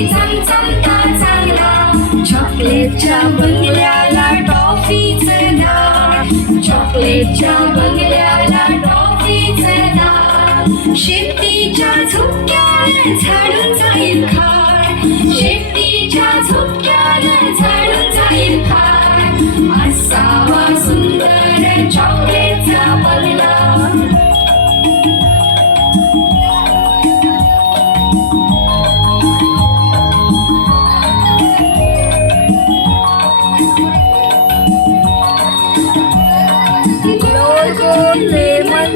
सोनेरी चमचमता चांगला चॉकलेटच्या बंगल्याला टॉफीचं नाव चॉकलेटच्या बंगल्याला टॉफीचं नाव शेतीच्या झुक्याला झाडून जाईल खाड शेतीच्या झुक्याला झाडून जाईल खाड असावा सुंदर चॉकलेटचा बंगला.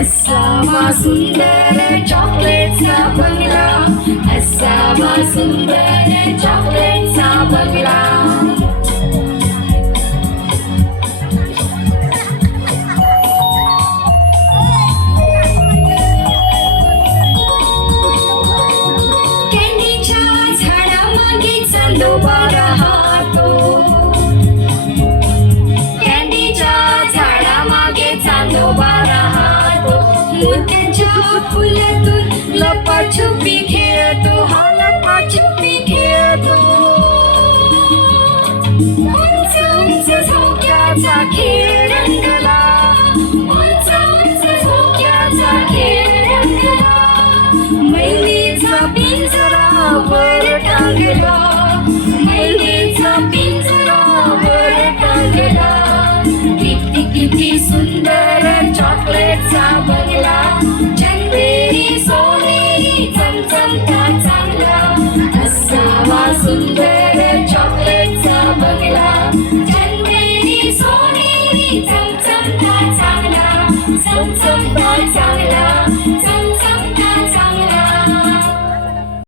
असावा सुंदर चॉकलेटचा बंगला असावा सुंदर चॉकलेटचा बंगला कॅन्डीच्या झाडामागे चांदोबा राहतो कॅन्डीच्या झाडामागे चांदोबा राहतो मोत्याच्या फुलातून लपाछुपी खेळतो हा लपाछुपी खेळतो. उंच उंच झोक्याचा खेळ रंगला. उंच उंच झोक्याचा खेळ रंगला. मैलीचा पिंजरा वर टांगला. मैलीचा पिंजरा वर टांगला. किती किती सुंदर จำจำได้จำเวลาจำ